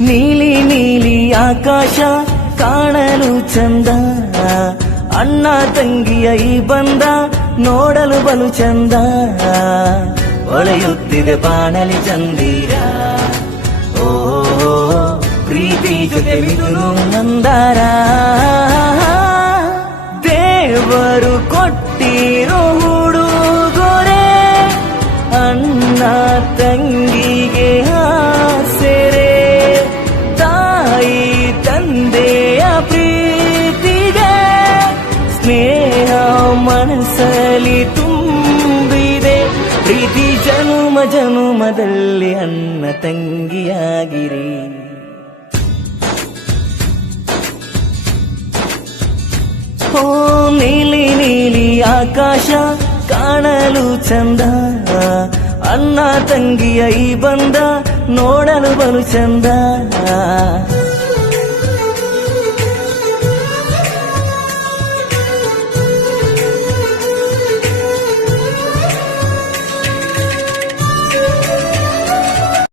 ನೀಲಿ ನೀಲಿ ಆಕಾಶ ಕಾಣಲು ಚಂದ, ಅಣ್ಣ ತಂಗಿಯ ಈ ಬಂದ ನೋಡಲು ಬಲು ಚಂದ. ಹೊಳೆಯುತ್ತಿದೆ ಬಾಣಲಿ ಚಂದೀರ, ಓ ಪ್ರೀತಿ ಜೊತೆ ಮಿದುರು ಮಂದಾರ. ದೇವರು ಕೊಟ್ಟಿರೋ ಹುಡುಗೊರೆ ಅಣ್ಣ ತಂಗಿಗೆ ಆಸರೆ. ತಾಯಿ ತಂದೆಯ ಪ್ರೀತಿಗೆ ಸ್ನೇಹ ಮನಸ್ಸಲ್ಲಿ ತುಂಬಿದೆ. ಪ್ರೀತಿ ಜನುಮ ಜನುಮದಲ್ಲಿ ಅಣ್ಣ ತಂಗಿಯಾಗಿರಿ. ಓ ನೀಲಿ ನೀಲಿ ಆಕಾಶ ಕಾಣಲು ಚಂದ, ಅಣ್ಣ ತಂಗಿಯ ಈ ಬಂದ ನೋಡಲು ಬಲು ಚಂದ.